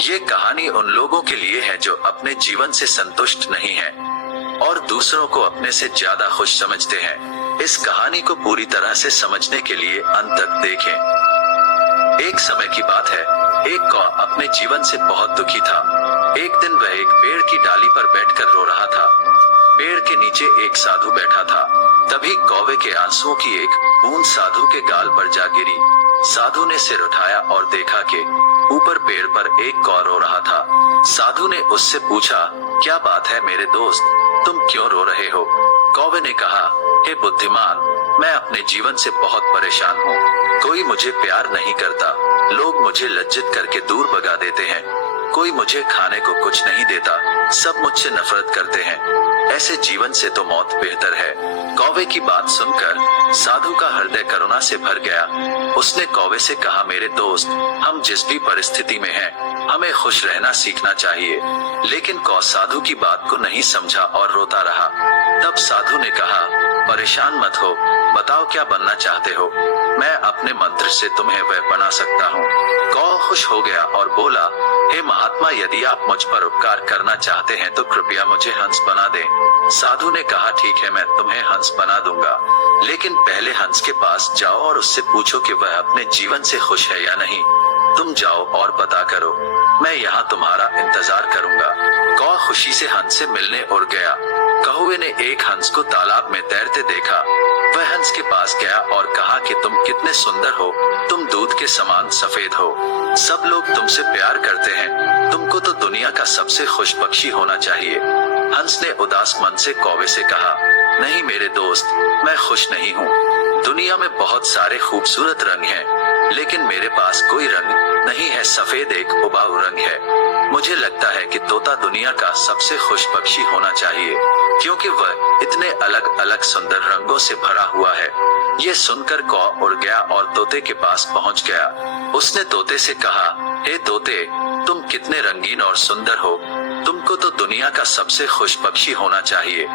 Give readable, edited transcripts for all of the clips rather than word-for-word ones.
ये कहानी उन लोगों के लिए है जो अपने जीवन से संतुष्ट नहीं है और दूसरों को अपने से ज्यादा खुश समझते हैं। इस कहानी को पूरी तरह से समझने के लिए अंत तक देखें। एक समय की बात है, एक कौ अपने जीवन से बहुत दुखी था। एक दिन वह एक पेड़ की डाली पर बैठकर रो रहा था। पेड़ के नीचे एक साधु बैठा था। तभी कौवे के आंसुओं की एक बूंद साधु के गाल पर जा गिरी। साधु ने सिर उठाया और देखा कि ऊपर पेड़ पर एक कौ रो रहा था। साधु ने उससे पूछा, क्या बात है मेरे दोस्त, तुम क्यों रो रहे हो? कौवे ने कहा, हे बुद्धिमान, मैं अपने जीवन से बहुत परेशान हूँ। कोई मुझे प्यार नहीं करता, लोग मुझे लज्जित करके दूर भगा देते हैं। कोई मुझे खाने को कुछ नहीं देता, सब मुझसे नफरत करते हैं। ऐसे जीवन से तो मौत बेहतर है। कौवे की बात सुनकर साधु का हृदय करुणा से भर गया। उसने कौवे से कहा, मेरे दोस्त, हम जिस भी परिस्थिति में हैं, हमें खुश रहना सीखना चाहिए। लेकिन कौ साधु की बात को नहीं समझा और रोता रहा। तब साधु ने कहा, परेशान मत हो, बताओ क्या बनना चाहते हो? मैं अपने मंत्र से तुम्हें वह बना सकता हूँ। कौ खुश हो गया और बोला, हे महात्मा, यदि आप मुझ पर उपकार करना चाहते हैं तो कृपया मुझे हंस बना दें। साधु ने कहा, ठीक है, मैं तुम्हें हंस बना दूंगा, लेकिन पहले हंस के पास जाओ और उससे पूछो कि वह अपने जीवन से खुश है या नहीं। तुम जाओ और पता करो, मैं यहाँ तुम्हारा इंतजार करूंगा। कौ खुशी से हंस से मिलने उड़ गया। कौवे ने एक हंस को तालाब में तैरते देखा। वह हंस के पास गया और कहा कि तुम कितने सुंदर हो, तुम दूध के समान सफेद हो, सब लोग तुमसे प्यार करते हैं, तुमको तो दुनिया का सबसे खुश पक्षी होना चाहिए। हंस ने उदास मन से कौवे से कहा, नहीं मेरे दोस्त, मैं खुश नहीं हूँ। दुनिया में बहुत सारे खूबसूरत रंग हैं, लेकिन मेरे पास कोई रंग नहीं है। सफेद एक उबाऊ रंग है। मुझे लगता है कि तोता दुनिया का सबसे खुश पक्षी होना चाहिए, क्योंकि वह इतने अलग अलग सुंदर रंगों से भरा हुआ है। ये सुनकर कौ उड़ गया और तोते के पास पहुंच गया। उसने तोते से कहा, हे तोते, तुम कितने रंगीन और सुंदर हो, तुमको तो दुनिया का सबसे खुश पक्षी होना चाहिए।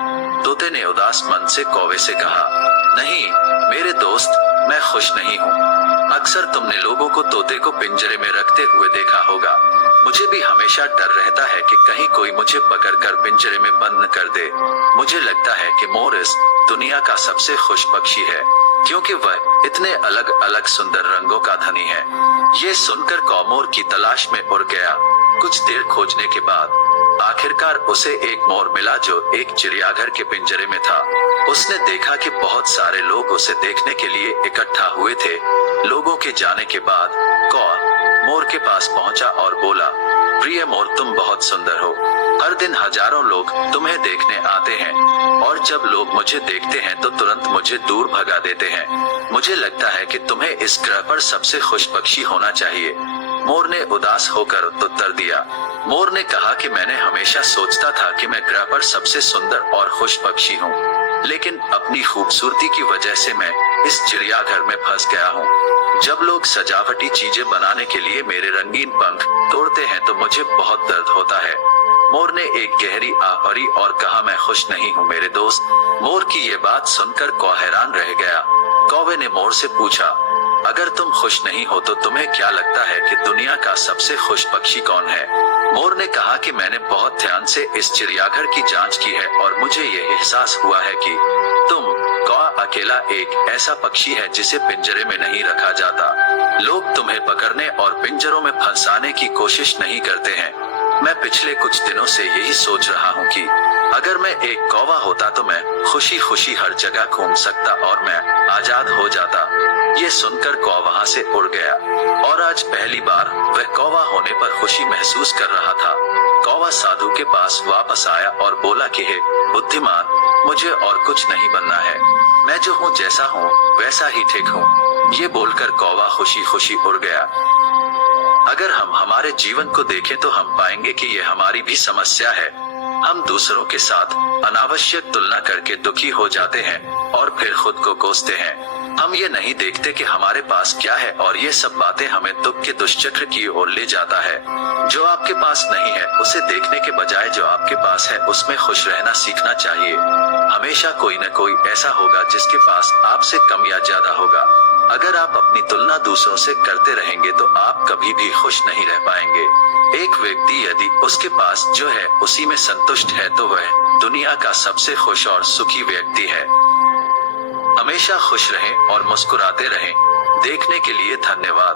तोते ने उदास मन से कौवे से कहा, नहीं मेरे दोस्त, मैं खुश नहीं हूँ। अक्सर तुमने लोगों को तोते को पिंजरे में रखते हुए देखा होगा। मुझे भी हमेशा डर रहता है कि कहीं कोई मुझे पकड़कर पिंजरे में बंद कर दे। मुझे लगता है कि मोर इस दुनिया का सबसे खुश पक्षी है, क्योंकि वह इतने अलग अलग सुंदर रंगों का धनी है। ये सुनकर कौ मोर की तलाश में उड़ गया। कुछ देर खोजने के बाद आखिरकार उसे एक मोर मिला जो एक चिड़ियाघर के पिंजरे में था। उसने देखा कि बहुत सारे लोग उसे देखने के लिए इकट्ठा हुए थे। लोगों के जाने के बाद कौ मोर के पास पहुंचा और बोला, प्रिय मोर, तुम बहुत सुंदर हो। हर दिन हजारों लोग तुम्हें देखने आते हैं, और जब लोग मुझे देखते हैं तो तुरंत मुझे दूर भगा देते हैं। मुझे लगता है कि तुम्हें इस ग्रह पर सबसे खुश पक्षी होना चाहिए। मोर ने उदास होकर उत्तर दिया। मोर ने कहा कि मैंने हमेशा सोचता था कि मैं ग्रह पर सबसे सुंदर और खुश पक्षी हूँ, लेकिन अपनी खूबसूरती की वजह से मैं इस चिड़ियाघर में फंस गया हूँ। जब लोग सजावटी चीजें बनाने के लिए मेरे रंगीन पंख तोड़ते हैं तो मुझे बहुत दर्द होता है। मोर ने एक गहरी आह भरी और कहा, मैं खुश नहीं हूँ मेरे दोस्त। मोर की ये बात सुनकर कौ हैरान रह गया। कौवे ने मोर से पूछा, अगर तुम खुश नहीं हो तो तुम्हें क्या लगता है कि दुनिया का सबसे खुश पक्षी कौन है? मोर ने कहा कि मैंने बहुत ध्यान से इस चिड़ियाघर की जांच की है और मुझे ये एहसास हुआ है कि तुम कौ अकेला एक ऐसा पक्षी है जिसे पिंजरे में नहीं रखा जाता। लोग तुम्हें पकड़ने और पिंजरों में फंसाने की कोशिश नहीं करते हैं। मैं पिछले कुछ दिनों से यही सोच रहा हूँ कि अगर मैं एक कौवा होता तो मैं खुशी खुशी हर जगह घूम सकता और मैं आजाद हो जाता। ये सुनकर कौ वहाँ से उड़ गया और आज पहली बार वह कौवा होने पर खुशी महसूस कर रहा था। कौवा साधु के पास वापस आया और बोला कि हे बुद्धिमान, मुझे और कुछ नहीं बनना है, मैं जो हूँ जैसा हूँ वैसा ही ठीक हूँ। ये बोलकर कौवा खुशी खुशी उड़ गया। अगर हम हमारे जीवन को देखें तो हम पाएंगे कि ये हमारी भी समस्या है। हम दूसरों के साथ अनावश्यक तुलना करके दुखी हो जाते हैं और फिर खुद को कोसते हैं। हम ये नहीं देखते कि हमारे पास क्या है और ये सब बातें हमें दुख के दुष्चक्र की ओर ले जाता है। जो आपके पास नहीं है उसे देखने के बजाय जो आपके पास है उसमें खुश रहना सीखना चाहिए। हमेशा कोई न कोई ऐसा होगा जिसके पास आपसे कम या ज्यादा होगा। अगर आप अपनी तुलना दूसरों से करते रहेंगे तो आप कभी कभी भी खुश नहीं रह पाएंगे। एक व्यक्ति यदि उसके पास जो है उसी में संतुष्ट है तो वह दुनिया का सबसे खुश और सुखी व्यक्ति है। हमेशा खुश रहें और मुस्कुराते रहें। देखने के लिए धन्यवाद।